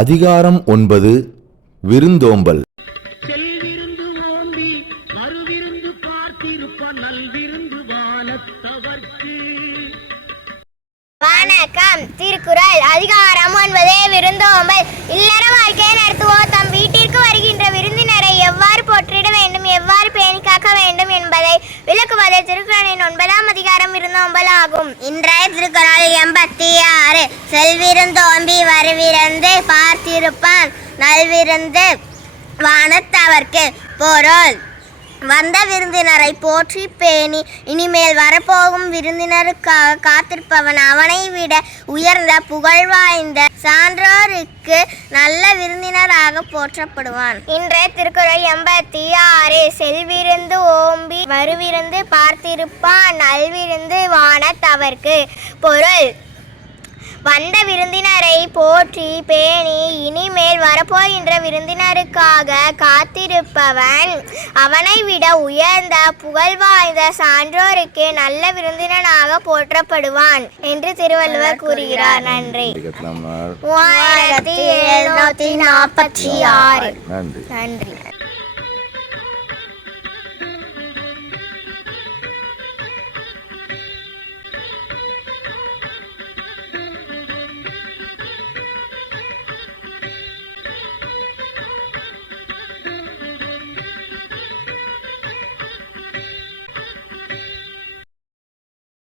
அதிகாரம் ஒன்பது விருந்தோம்பல். வணக்கம். திருக்குறள் அதிகாரம் ஒன்பதே விருந்தோம்பல். இல்லற வாழ்க்கையை நடத்துவோர் தம் வீட்டிற்கு வருகின்ற விருந்தினரை எவ்வாறு போற்றிட வேண்டும் எவ்வாறு பேணி காக்க வேண்டும் என்பதை விளக்குவதே திருக்குறளின் ஒன்பதாம் அதிகாரம் விருந்தோம்பல் ஆகும். இன்றைய திருக்குறள் எண்பத்தி ஆறு செல்விருந்தோம்பி வருவிருந்து பார்த்திருப்பான். நல்விருந்து வானத்தவர்க்கு பொருள். வந்த விருந்தினரை போற்றி பேணி இனிமேல் வரப்போகும் விருந்தினருக்காக காத்திருப்பவன் அவனை விட உயர்ந்த புகழ் வாய்ந்த சான்றோருக்கு நல்ல விருந்தினராக போற்றப்படுவான். இன்றைய திருக்குறள் எண்பத்தி ஆறு. செல்விருந்து ஓம்பி வருவிருந்து பார்த்திருப்பான். நல்விருந்து வானத்தவர்க்கு பொருள். வந்த விருந்தினரை போற்றி பேணி இனிமேல் வரப்போகின்ற விருந்தினருக்காக காத்திருப்பவன். அவனை விட உயர்ந்த புகழ் வாய்ந்த சான்றோருக்கு நல்ல விருந்தினனாக போற்றப்படுவான் என்று திருவள்ளுவர் கூறுகிறார். நன்றி. மூவாயிரத்தி எழுநூத்தி நாற்பத்தி ஆறு. நன்றி. நன்றி.